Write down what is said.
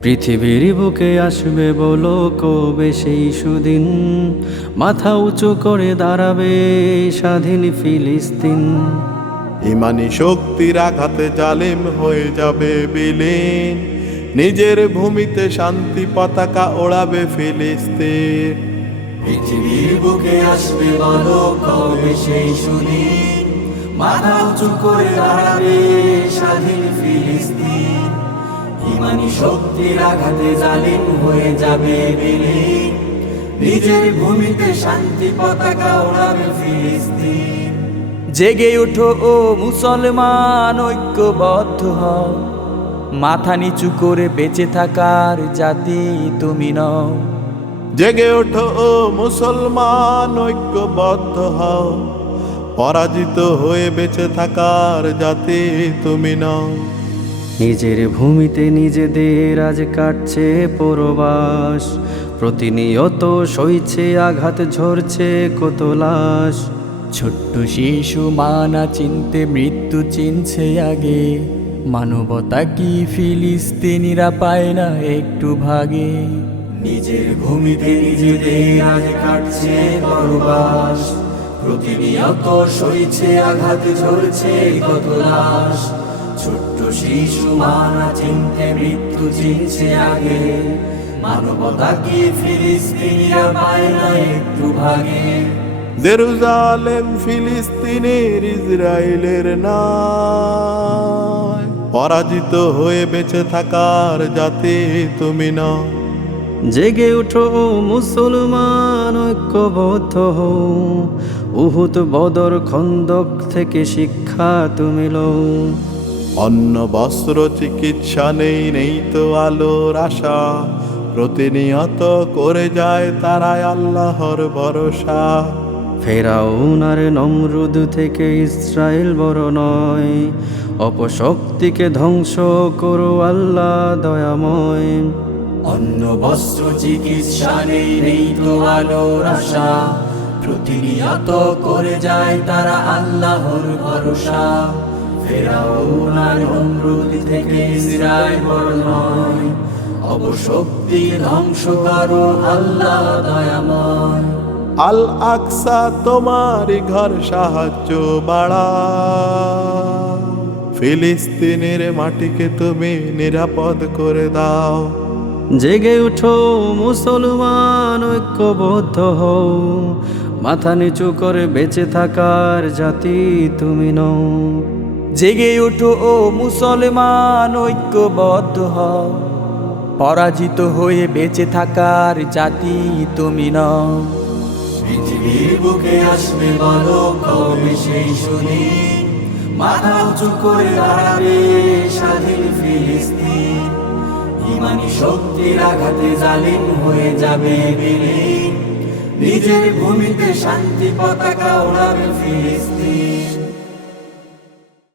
পৃথিবীর বুকে আসবে বলো কবে সেই সুদিন, মাথা উঁচু করে দাঁড়াবে স্বাধীন ফিলিস্তিন। ইমানি শক্তির আঘাতে জালিম হয়ে যাবে বিলীন, নিজের ভূমিতে শান্তি পতাকা ওড়াবে ফিলিস্তিন। পৃথিবীর বুকে আসবে বলো কবে সেই সুদিন, মাথা উঁচু করে দাঁড়াবে স্বাধীন ফিলিস্তিন। ইমানি শক্তির আঘাতে জালিম হয়ে যাবে বিলীন, নিজের ভূমিতে শান্তি পতাকা ওড়াবে ফিলিস্তিন। জেগে ওঠো ও মুসলমান, ঐক্যবদ্ধ হও, মাথা নিচু করে বেঁচে থাকার জাতি তুমি নও। জেগে ওঠো ও মুসলমান, ঐক্যবদ্ধ হও, পরাজিত হয়ে বেঁচে থাকার জাতি তুমি নও। নিজের ভূমিতে নিজেদের আজ কাটছে পরবাস, প্রতিনিয়ত সইছে আঘাত, ঝরছে কত লাশ। ছোট্ট শিশু মানা চিনতে মৃত্যু চিনছে আগে, মানবতা কি ফিলিস্তিনিরা পায় না একটু ভাগে। নিজের ভূমিতে নিজেদের আজ কাটছে পরবাস, প্রতিনিয়ত সইছে আঘাত, ঝরছে কত লাশ। ছোট্ট শিশু মানা চিনতে মৃত্যু চিনছে আগে, মানবতা কি ফিলিস্তিনিরা পায় না একটু ভাগে। জেরুজালেম ফিলিস্তিনের ইসরায়েলের নয়, পরাজিত হয়ে বেঁচে থাকার জাতি তুমি নও। জেগে উঠো মুসলমান, ঐক্যবদ্ধ হও, উহুদ বদর খন্দক থেকে শিক্ষা তুমি লও। অন্ন বস্ত্র চিকিৎসা নেই, নেই তো আলোর আশা, প্রতিনিয়ত করে যায় তারাই আল্লাহর ভরসা। ফেরাউন আর নমরুদ থেকে ইসরায়েল বড় নয়, অপশক্তিকে ধ্বংস করো আল্লাহ দয়াময়। অন্ন বস্ত্র চিকিৎসা নেই, নেই তো আলোর আশা, প্রতিনিয়ত করে যায় তারা আল্লাহর ভরসা। ফেরাউন আর নমরুদ থেকে ইসরায়েল বড় নয়, অপশক্তি ধ্বংস করো আল্লাহ দয়াময়। আল আকসা তোমারই ঘর, সাহায্য বাড়া, ফিলিস্তিনের মাটিকে তুমি নিরাপদ করে দাও। জেগে উঠো মুসলমান, ঐক্যবদ্ধ হও, মাথা নিচু করে বেঁচে থাকার জাতি তুমি নও। জেগে উঠো ও মুসলমান, ঐক্যবদ্ধ হও, পরাজিত হয়ে বেঁচে থাকার জাতি তুমি নও। পৃথিবীর বুকে আসবে বলো কবে সেই সুদিন, মাথা উঁচু করে দাঁড়াবে স্বাধীন ফিলিস্তিন। ইমানি শক্তির আঘাতে জালিম হয়ে যাবে বিলীন, নিজের ভূমিতে শান্তি পতাকা ওড়াবে ফিলিস্তিন।